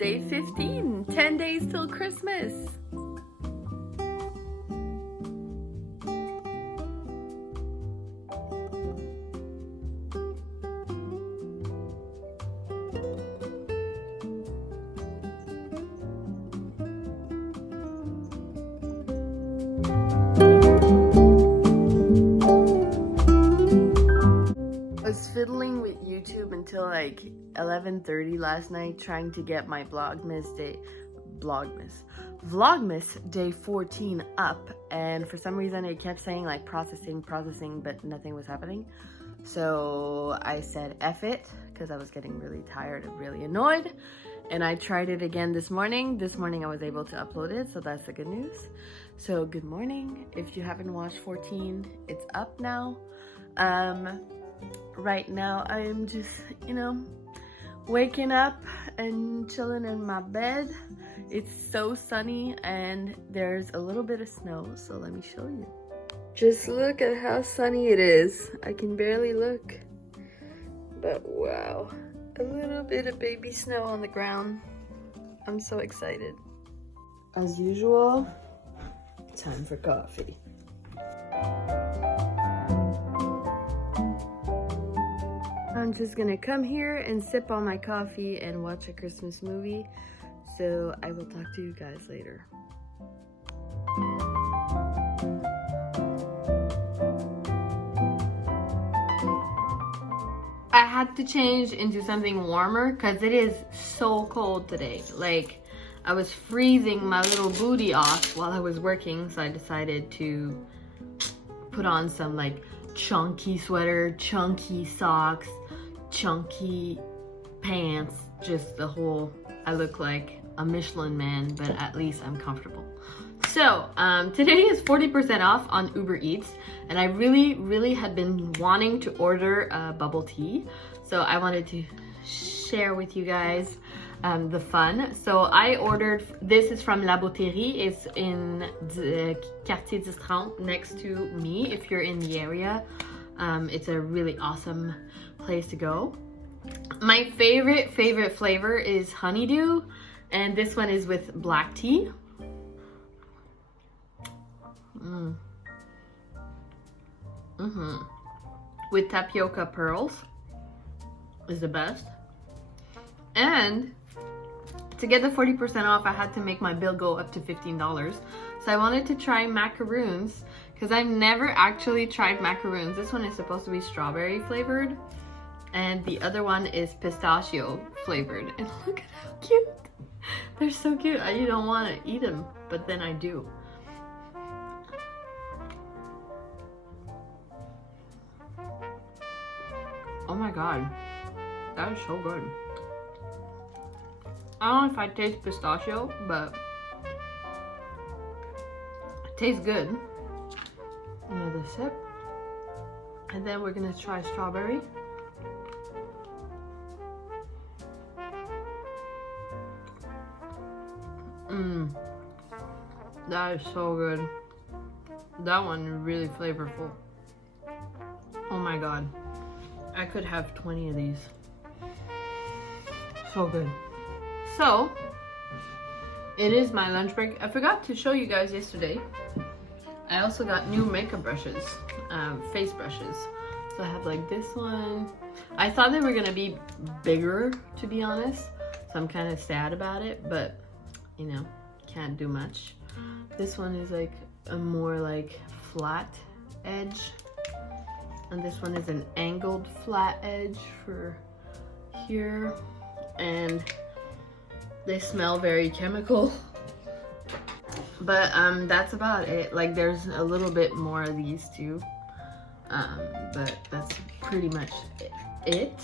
day 15, 10 days till Christmas. I was fiddling with YouTube until like 11:30 last night trying to get my Vlogmas day 14 up, and for some reason it kept saying like processing, but nothing was happening. So I said F it, because I was getting really tired and really annoyed, and I tried it again this morning. This morning I was able to upload it, so that's the good news. So good morning. If you haven't watched 14, it's up now. Right now I am just, waking up and chilling in my bed. It's so sunny and there's a little bit of snow, so let me show you. Just look at how sunny it is. I can barely look, but wow, a little bit of baby snow on the ground. I'm so excited. As usual, time for coffee. I'm just gonna come here and sip on my coffee and watch a Christmas movie. So I will talk to you guys later. I had to change into something warmer because it is so cold today. Like, I was freezing my little booty off while I was working, so I decided to put on some like chunky sweater, chunky socks, chunky pants, just the whole, I look like a Michelin man, but at least I'm comfortable. So today is 40% off on Uber Eats, and I really had been wanting to order bubble tea, so I wanted to share with you guys the fun. So I ordered, this is from La Bouterie. It's in the Quartier d'Istrand next to me if you're in the area. It's a really awesome place to go. My favorite flavor is honeydew, and this one is with black tea. With tapioca pearls is the best. And to get the 40% off, I had to make my bill go up to $15. So I wanted to try macaroons because I've never actually tried macaroons. This one is supposed to be strawberry flavored, and the other one is pistachio flavored. And look at how cute. They're so cute. You don't want to eat them, but then I do. Oh my god, that is so good. I don't know if I taste pistachio, but it tastes good. Another sip. And then we're gonna try strawberry. That is so good. That one is really flavorful. Oh my god. I could have 20 of these. So good. So, it is my lunch break. I forgot to show you guys yesterday. I also got new makeup brushes, face brushes. So I have like this one. I thought they were gonna be bigger, to be honest. So I'm kind of sad about it, but can't do much. This one is like a more like flat edge. And this one is an angled flat edge for here. And they smell very chemical. But that's about it. Like, there's a little bit more of these too. But that's pretty much it.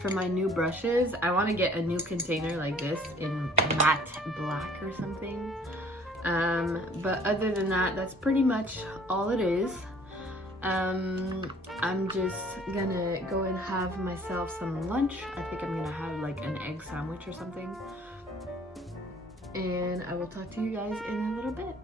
For my new brushes, I want to get a new container like this in matte black or something. But other than that, that's pretty much all it is. I'm just gonna go and have myself some lunch. I think I'm gonna have like an egg sandwich or something. And I will talk to you guys in a little bit.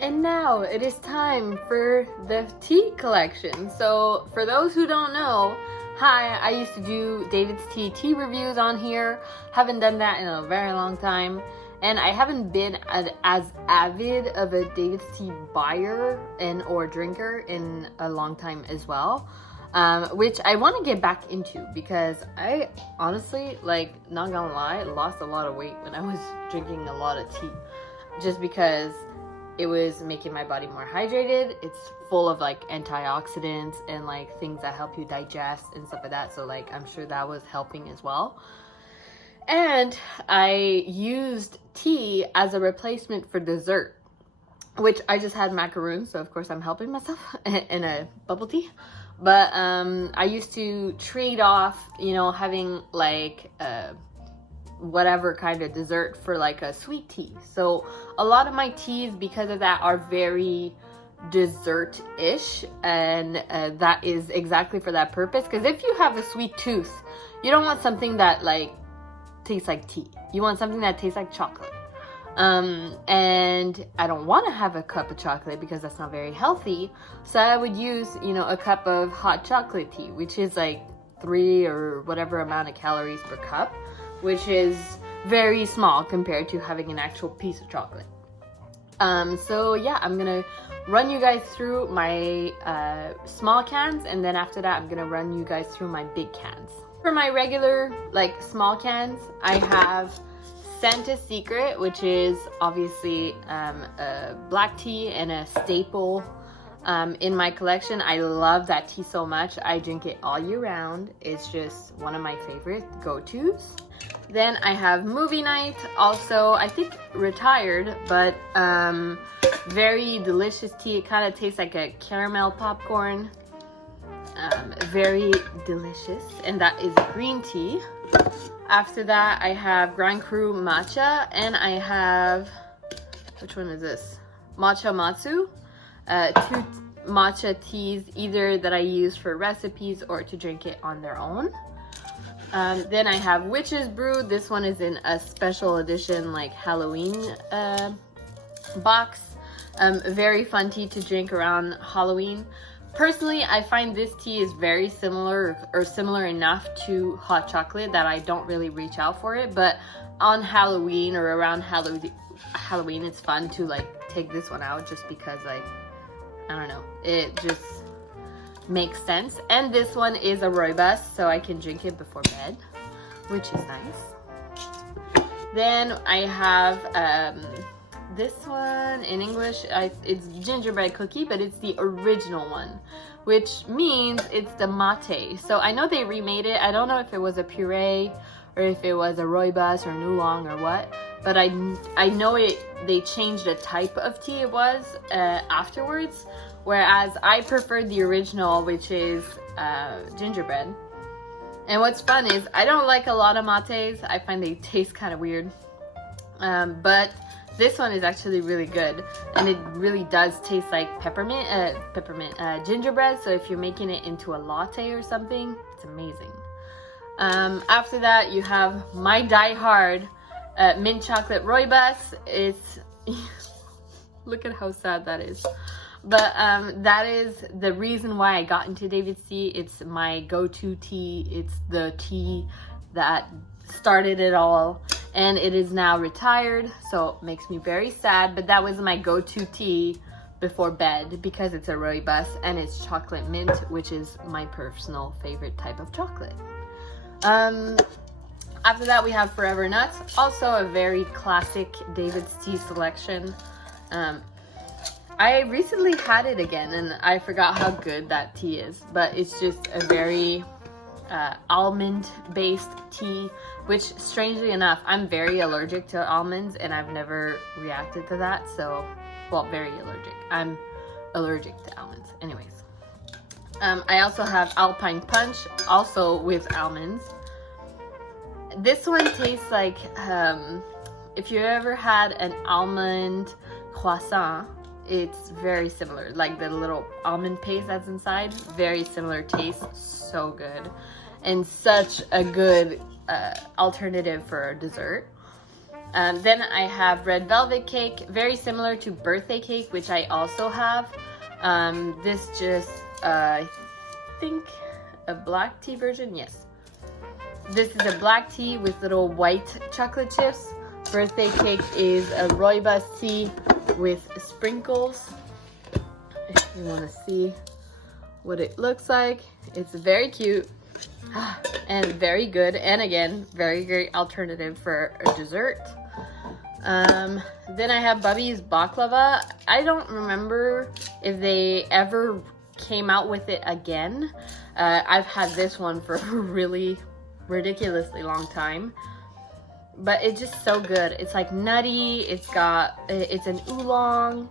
And now it is time for the tea collection. So for those who don't know, Hi, I used to do DAVIDsTEA tea reviews on here. Haven't done that in a very long time. And I haven't been as avid of a DAVIDsTEA buyer or drinker in a long time as well. Which I want to get back into because I honestly, like, not gonna lie, lost a lot of weight when I was drinking a lot of tea. Just because it was making my body more hydrated. It's full of like antioxidants and like things that help you digest and stuff like that. So like I'm sure that was helping as well. And I used tea as a replacement for dessert, which I just had macaroons. So of course I'm helping myself in a bubble tea. But I used to trade off, you know, having like whatever kind of dessert for like a sweet tea. So a lot of my teas, because of that, are very dessert-ish, and that is exactly for that purpose. Because if you have a sweet tooth, you don't want something that like tastes like tea. You want something that tastes like chocolate. And I don't want to have a cup of chocolate because that's not very healthy. So I would use, you know, a cup of hot chocolate tea, which is like 3 or whatever amount of calories per cup, which is very small compared to having an actual piece of chocolate. So yeah, I'm gonna run you guys through my small cans, and then after that I'm gonna run you guys through my big cans. For my regular like small cans, I have Santa's Secret, which is obviously a black tea and a staple in my collection. I love that tea so much. I drink it all year round. It's just one of my favorite go-tos. Then I have Movie Night, also I think retired, but very delicious tea. It kind of tastes like a caramel popcorn. Very delicious, and that is green tea. After that I have Grand Cru Matcha, and I have, which one is this? Matcha Matsu. 2 matcha teas, either that I use for recipes or to drink it on their own. Then I have Witch's Brew. This one is in a special edition like Halloween box. Very fun tea to drink around Halloween. Personally, I find this tea is very similar or similar enough to hot chocolate that I don't really reach out for it. But on Halloween or around Halloween, it's fun to like take this one out just because, like, I don't know, it just makes sense. And this one is a rooibos, so I can drink it before bed, which is nice. Then I have this one in English. It's gingerbread cookie, but it's the original one, which means it's the mate. So I know they remade it. I don't know if it was a puree or if it was a rooibos or an oolong or what, but I know they changed the type of tea it was afterwards, whereas I preferred the original, which is gingerbread. And what's fun is I don't like a lot of mates. I find they taste kind of weird, but this one is actually really good, and it really does taste like gingerbread. So if you're making it into a latte or something, it's amazing. After that, you have my die-hard mint chocolate rooibos. It's look at how sad that is, but that is the reason why I got into DAVIDsTEA. It's my go-to tea. It's the tea that started it all, and it is now retired, so it makes me very sad. But that was my go-to tea before bed because it's a rooibos and it's chocolate mint, which is my personal favorite type of chocolate. After that, we have Forever Nuts, also a very classic DAVIDsTEA selection. I recently had it again, and I forgot how good that tea is, but it's just a very almond-based tea, which, strangely enough, I'm very allergic to almonds, and I've never reacted to that. So, well, very allergic. I'm allergic to almonds. Anyways, I also have Alpine Punch, also with almonds. This one tastes like, if you ever had an almond croissant, it's very similar. Like the little almond paste that's inside, very similar taste. So good, and such a good alternative for dessert. Then I have Red Velvet Cake, very similar to birthday cake, which I also have. This just, I think a black tea version? Yes. This is a black tea with little white chocolate chips. Birthday cake is a rooibos tea with sprinkles. If you want to see what it looks like, it's very cute and very good, and again, very great alternative for a dessert. Then I have Bubby's baklava. I don't remember if they ever came out with it again. I've had this one for a really ridiculously long time, but it's just so good. It's like nutty. It's an oolong,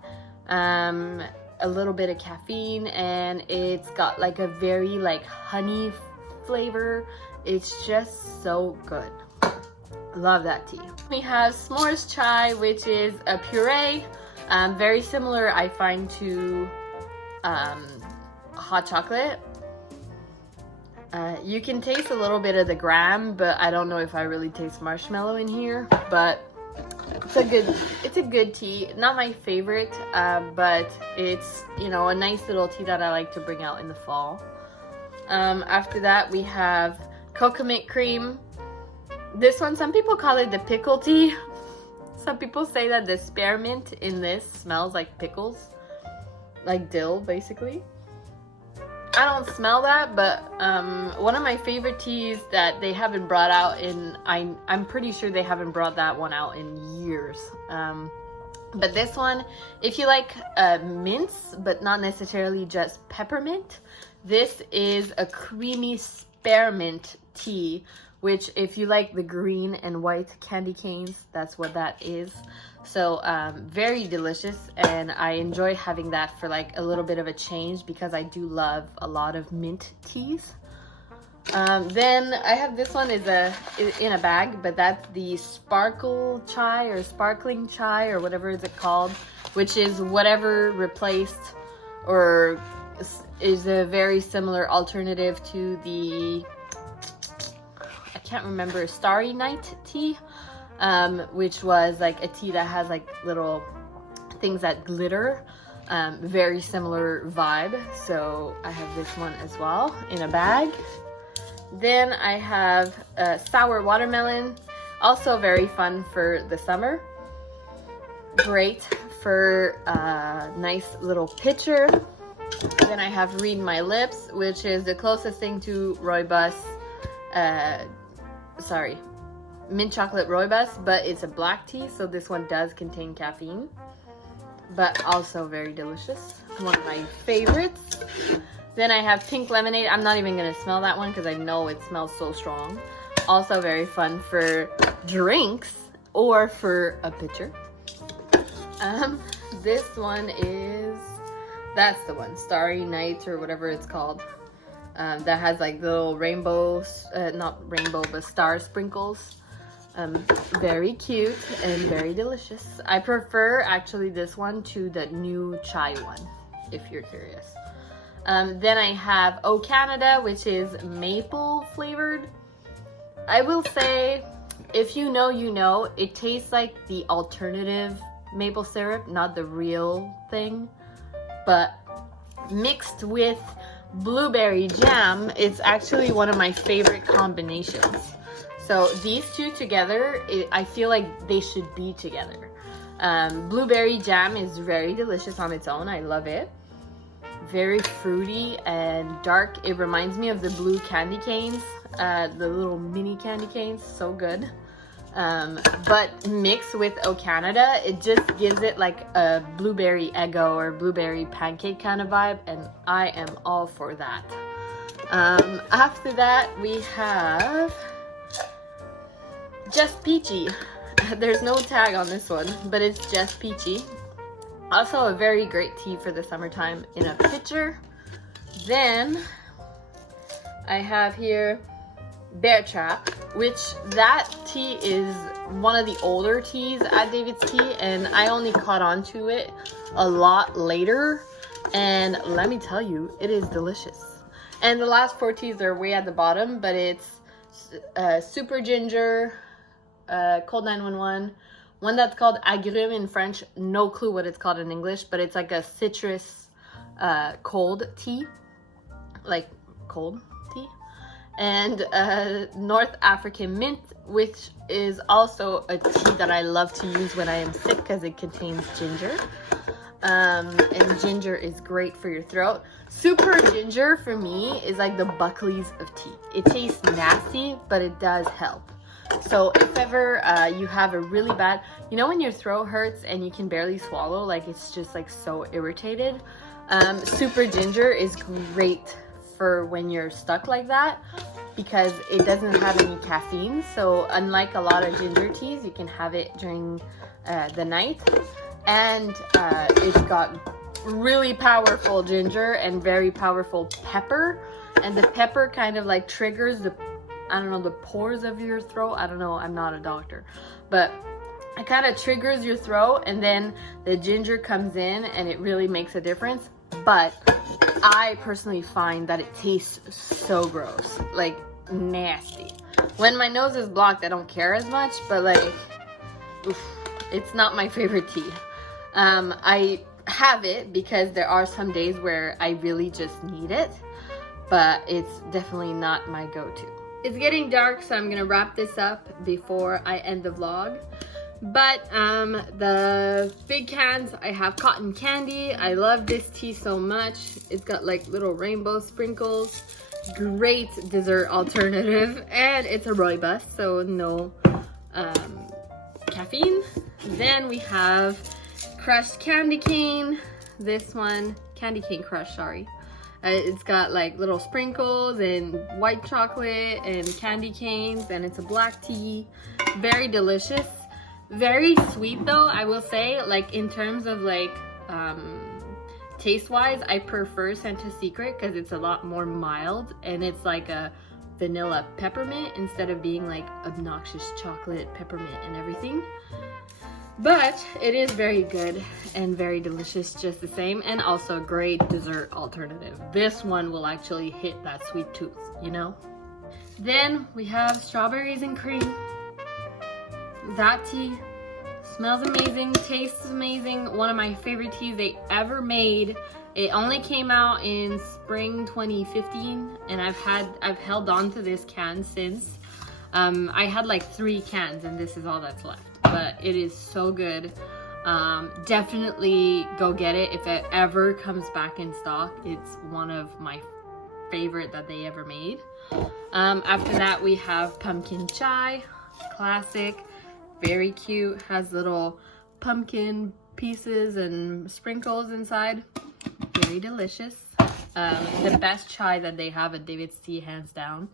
a little bit of caffeine, and it's got like a very like honey flavor. It's just so good. Love that tea. We have s'mores chai, which is a puree, very similar I find to hot chocolate. You can taste a little bit of the graham, but I don't know if I really taste marshmallow in here. But it's a good tea. Not my favorite, but it's, you know, a nice little tea that I like to bring out in the fall. After that, we have coconut cream. This one, some people call it the pickle tea. Some people say that the spearmint in this smells like pickles, like dill, basically. I don't smell that, but one of my favorite teas that they haven't brought out in, I'm pretty sure they haven't brought that one out in years. But this one, if you like mints, but not necessarily just peppermint, this is a creamy spearmint tea, which if you like the green and white candy canes, that's what that is. So very delicious, and I enjoy having that for like a little bit of a change because I do love a lot of mint teas. Then I have this one is in a bag, but that's the sparkle chai or sparkling chai or whatever is it called, which is whatever replaced or is a very similar alternative to the, I can't remember, Starry Night tea, which was like a tea that has like little things that glitter. Very similar vibe. So I have this one as well in a bag. Then I have sour watermelon, also very fun for the summer. Great for a nice little pitcher. Then I have Read My Lips, which is the closest thing to rooibos, mint chocolate rooibos, but it's a black tea, so this one does contain caffeine, but also very delicious. One of my favorites. Then I have pink lemonade. I'm not even gonna smell that one because I know it smells so strong. Also very fun for drinks or for a pitcher. This one is, that's the one, Starry Night or whatever it's called. That has like little rainbows, not rainbow, but star sprinkles. Very cute and very delicious. I prefer actually this one to the new chai one, if you're curious. Then I have O Canada, which is maple flavored. I will say, if you know, you know, it tastes like the alternative maple syrup, not the real thing, but mixed with blueberry jam, it's actually one of my favorite combinations. So these two together, I feel like they should be together. Blueberry jam is very delicious on its own. I love it. Very fruity and dark. It reminds me of the blue candy canes, the little mini candy canes. So good. But mixed with O Canada, it just gives it like a blueberry Eggo or blueberry pancake kind of vibe, and I am all for that. After that, we have Just Peachy. There's no tag on this one, but it's Just Peachy. Also a very great tea for the summertime in a pitcher. Then I have here Bear Trap, which that tea is one of the older teas at DAVIDsTEA, and I only caught on to it a lot later, and let me tell you, it is delicious. And the last 4 teas are way at the bottom, but it's Super Ginger, Cold 911, one that's called Agrumes in French, no clue what it's called in English, but it's like a citrus cold tea, like cold, tea. And North African mint, which is also a tea that I love to use when I am sick because it contains ginger. And ginger is great for your throat. Super ginger for me is like the Buckley's of tea. It tastes nasty, but it does help. So if ever you have a really bad, you know when your throat hurts and you can barely swallow, like it's just like so irritated, super ginger is great for when you're stuck like that, because it doesn't have any caffeine. So unlike a lot of ginger teas, you can have it during the night. And it's got really powerful ginger and very powerful pepper. And the pepper kind of like triggers the, I don't know, the pores of your throat. I don't know, I'm not a doctor. But it kind of triggers your throat, and then the ginger comes in and it really makes a difference. But I personally find that it tastes so gross, like nasty. When my nose is blocked, I don't care as much, but like, oof, it's not my favorite tea. I have it because there are some days where I really just need it, but it's definitely not my go-to. It's getting dark, so I'm gonna wrap this up before I end the vlog. But the big cans, I have cotton candy. I love this tea so much. It's got like little rainbow sprinkles. Great dessert alternative, and it's a rooibos, so no caffeine. Then we have crushed candy cane. This one, candy cane crush, sorry. It's got like little sprinkles and white chocolate and candy canes, and it's a black tea. Very delicious. Very sweet though, I will say. Like in terms of like taste wise, I prefer Santa Secret because it's a lot more mild, and it's like a vanilla peppermint instead of being like obnoxious chocolate peppermint and everything. But it is very good and very delicious just the same, and also a great dessert alternative. This one will actually hit that sweet tooth, you know? Then we have strawberries and cream. That tea smells amazing, tastes amazing. One of my favorite teas they ever made. It only came out in spring 2015, and I've held on to this can since. I had like 3 cans, and this is all that's left. But it is so good. Definitely go get it if it ever comes back in stock. It's one of my favorite that they ever made. After that, we have pumpkin chai, classic, very cute, has little pumpkin pieces and sprinkles inside. Very delicious. The best chai that they have at DAVIDsTEA, hands down.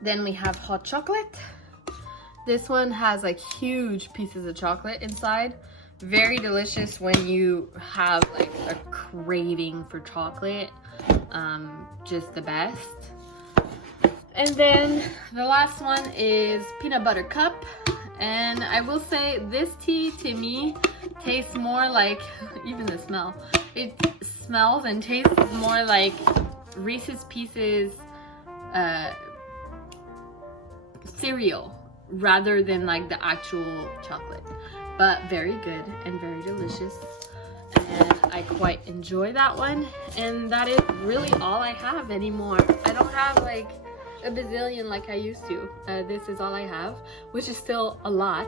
Then we have hot chocolate. This one has like huge pieces of chocolate inside. Very delicious when you have like a craving for chocolate. Just the best. And then the last one is peanut butter cup. And I will say this tea to me tastes more like, even the smell, it smells and tastes more like Reese's Pieces cereal rather than like the actual chocolate. But very good and very delicious, and I quite enjoy that one. And that is really all I have anymore. I don't have like a bazillion like I used to. This is all I have, which is still a lot.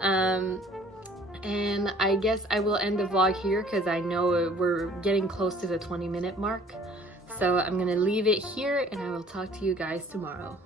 And I guess I will end the vlog here because I know we're getting close to the 20-minute mark. So I'm gonna leave it here, and I will talk to you guys tomorrow.